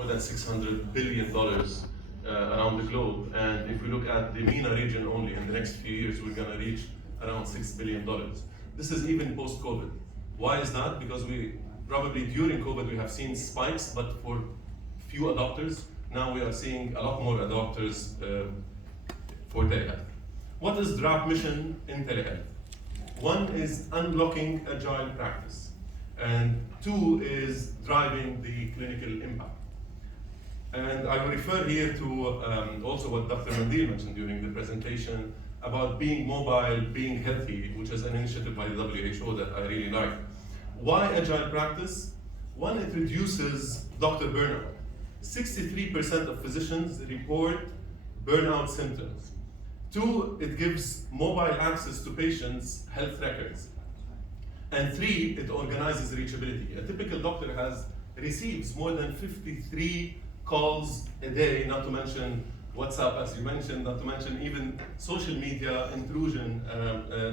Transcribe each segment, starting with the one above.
more than $600 billion around the globe. And if we look at the MENA region only, in the next few years, we're going to reach around $6 billion. This is even post-COVID. Why is that? Because we probably during COVID, we have seen spikes, but for few adopters. Now we are seeing a lot more adopters for telehealth. What is DRAP mission in telehealth? One is unlocking agile practice, and two is driving the clinical impact. And I will refer here to also what Dr. Mandil mentioned during the presentation about being mobile, being healthy, which is an initiative by the WHO that I really like. Why agile practice? One, it reduces doctor burnout. 63% of physicians report burnout symptoms. Two, it gives mobile access to patients' health records. And three, it organizes reachability. A typical doctor receives more than 53 calls a day, not to mention WhatsApp, as you mentioned, not to mention even social media intrusion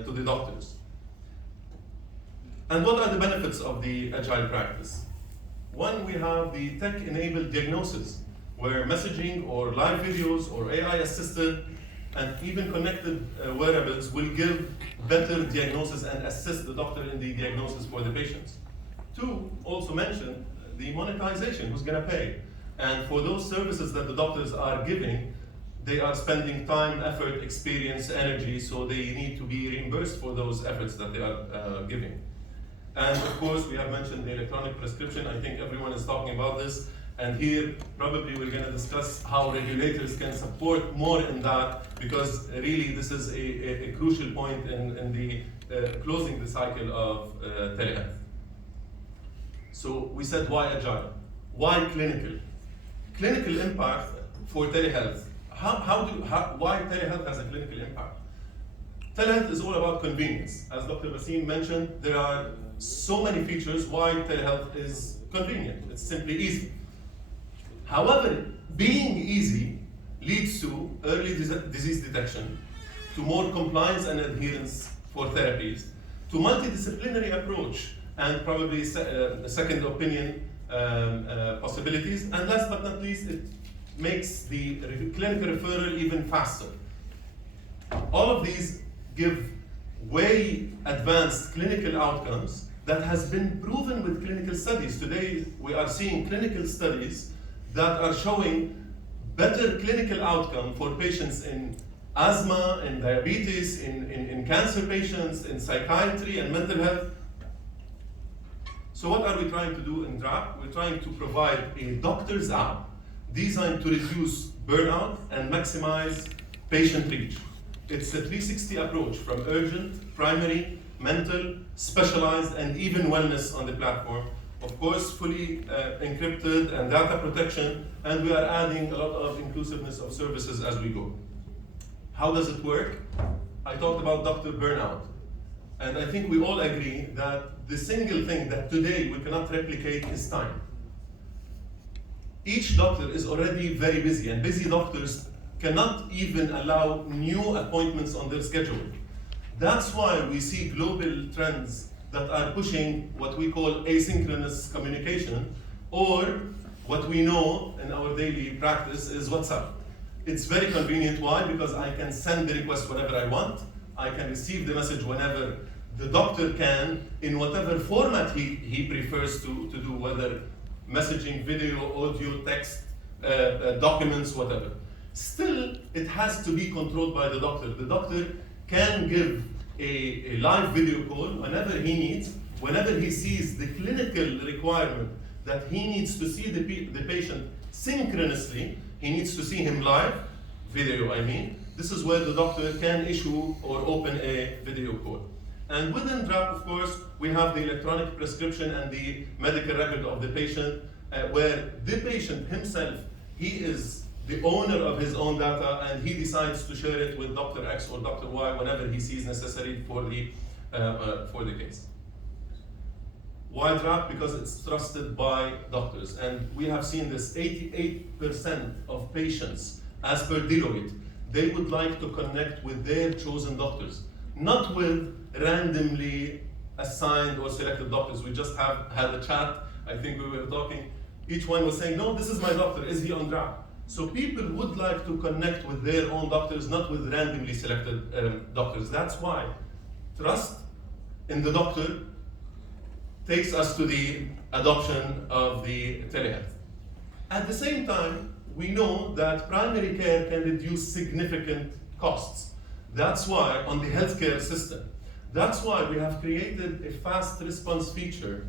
to the doctors. And what are the benefits of the agile practice? One, we have the tech-enabled diagnosis, where messaging or live videos or AI-assisted and even connected wearables will give better diagnosis and assist the doctor in the diagnosis for the patients. Two, also mentioned the monetization, who's gonna pay? And for those services that the doctors are giving, they are spending time, effort, experience, energy, so they need to be reimbursed for those efforts that they are giving. And of course, we have mentioned the electronic prescription. I think everyone is talking about this. And here, probably we're going to discuss how regulators can support more in that, because really this is a crucial point in the closing the cycle of telehealth. So we said why agile? Why clinical? Clinical impact for telehealth. Why telehealth has a clinical impact? Telehealth is all about convenience. As Dr. Basim mentioned, there are so many features why telehealth is convenient. It's simply easy. However, being easy leads to early disease detection, to more compliance and adherence for therapies, to multidisciplinary approach, and probably second opinion possibilities. And last but not least, it makes the clinical referral even faster. All of these give way advanced clinical outcomes that has been proven with clinical studies. Today, we are seeing clinical studies that are showing better clinical outcome for patients in asthma, in diabetes, in cancer patients, in psychiatry and mental health. So what are we trying to do in DRAP? We're trying to provide a doctor's app designed to reduce burnout and maximize patient reach. It's a 360 approach from urgent, primary, mental, specialized, and even wellness on the platform. Of course, fully encrypted and data protection, and we are adding a lot of inclusiveness of services as we go. How does it work? I talked about doctor burnout, and I think we all agree that the single thing that today we cannot replicate is time. Each doctor is already very busy, and busy doctors cannot even allow new appointments on their schedule. That's why we see global trends that are pushing what we call asynchronous communication, or what we know in our daily practice is WhatsApp. It's very convenient. Why? Because I can send the request whenever I want. I can receive the message whenever the doctor can, in whatever format he prefers to do, whether messaging, video, audio, text, documents, whatever. Still, it has to be controlled by the doctor. The doctor can give a live video call whenever he needs, whenever he sees the clinical requirement that he needs to see the patient synchronously. He needs to see him live, video I mean. This is where the doctor can issue or open a video call. And within DRAP, of course, we have the electronic prescription and the medical record of the patient, where the patient himself, he is the owner of his own data, and he decides to share it with Dr. X or Dr. Y whenever he sees necessary for the case. Why DRAP? Because it's trusted by doctors, and we have seen this. 88% of patients, as per Deloitte, they would like to connect with their chosen doctors, not with randomly assigned or selected doctors. We just had a chat. I think we were talking Each one was saying, no, this is my doctor, is he on DRAP? So people would like to connect with their own doctors, not with randomly selected doctors. That's why trust in the doctor takes us to the adoption of the telehealth. At the same time, we know that primary care can reduce significant costs. That's why on the healthcare system, that's why we have created a fast response feature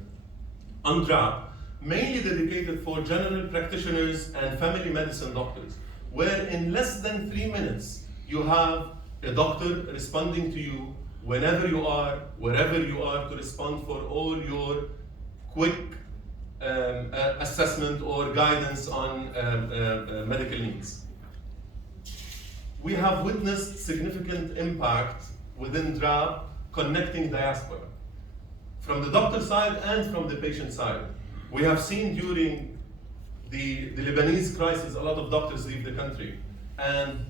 on DRAP, mainly dedicated for general practitioners and family medicine doctors, where in less than 3 minutes, you have a doctor responding to you whenever you are, wherever you are, to respond for all your quick assessment or guidance on medical needs. We have witnessed significant impact within DRAP connecting diaspora, from the doctor side and from the patient side. We have seen during the Lebanese crisis, a lot of doctors leave the country. And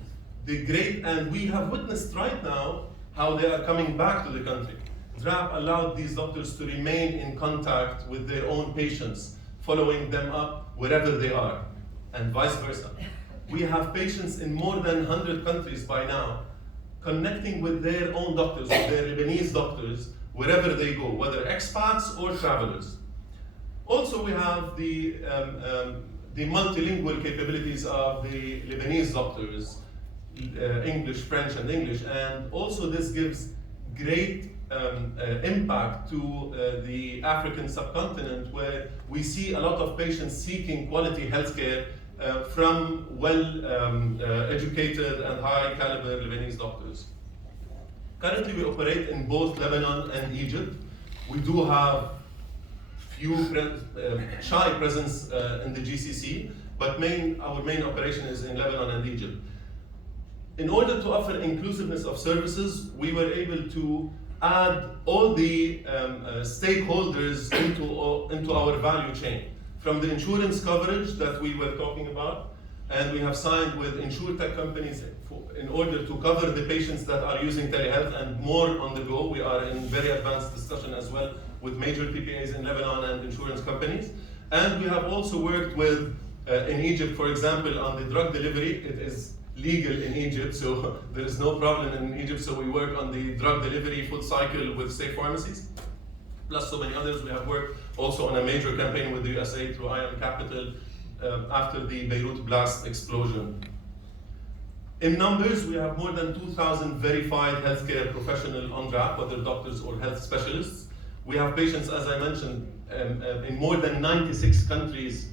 we have witnessed right now how they are coming back to the country. DRAP allowed these doctors to remain in contact with their own patients, following them up wherever they are, and vice versa. We have patients in more than 100 countries by now, connecting with their own doctors, with their Lebanese doctors, wherever they go, whether expats or travelers. Also, we have the multilingual capabilities of the Lebanese doctors, English, French, and English, and also this gives great impact to the African subcontinent, where we see a lot of patients seeking quality healthcare from well-educated and high-caliber Lebanese doctors. Currently, we operate in both Lebanon and Egypt. We do have few shy presence in the GCC, but our main operation is in Lebanon and Egypt. In order to offer inclusiveness of services, we were able to add all the stakeholders into our value chain, from the insurance coverage that we were talking about, and we have signed with insurtech companies in order to cover the patients that are using telehealth and more on the go. We are in very advanced discussion as well with major TPAs in Lebanon and insurance companies. And we have also worked with, in Egypt, for example, on the drug delivery. It is legal in Egypt, so there is no problem in Egypt. So we work on the drug delivery full cycle with safe pharmacies, plus so many others. We have worked also on a major campaign with the ESA through IM Capital after the Beirut blast explosion. In numbers, we have more than 2,000 verified healthcare professionals on DRAP, whether doctors or health specialists. We have patients, as I mentioned, in more than 96 countries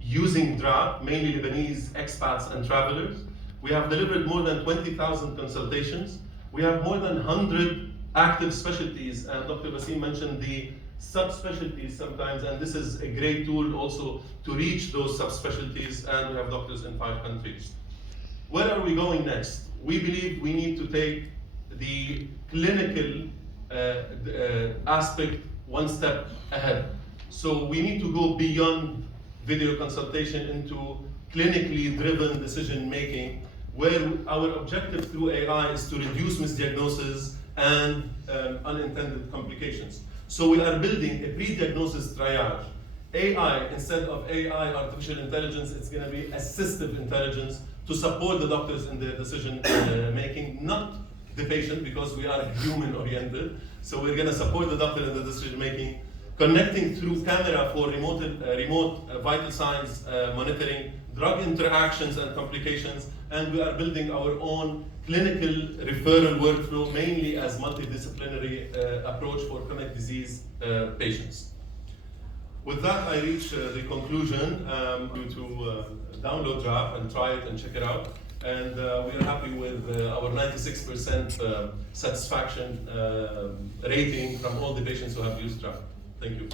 using DRAP, mainly Lebanese expats and travelers. We have delivered more than 20,000 consultations. We have more than 100 active specialties, and Dr. Basim mentioned the subspecialties sometimes, and this is a great tool also to reach those subspecialties, and we have doctors in 5 countries. Where are we going next? We believe we need to take the clinical aspect one step ahead. So we need to go beyond video consultation into clinically driven decision making, where our objective through AI is to reduce misdiagnosis and unintended complications. So we are building a pre-diagnosis triage. AI, instead of AI, artificial intelligence, it's going to be assistive intelligence to support the doctors in their decision making, not the patient, because we are human oriented. So we're going to support the doctor in the decision making, connecting through camera for remote vital signs monitoring, drug interactions and complications, and we are building our own clinical referral workflow, mainly as multidisciplinary approach for chronic disease patients. With that, I reach the conclusion. To download DRAP and try it and check it out. And we are happy with our 96% satisfaction rating from all the patients who have used DRAP. Thank you.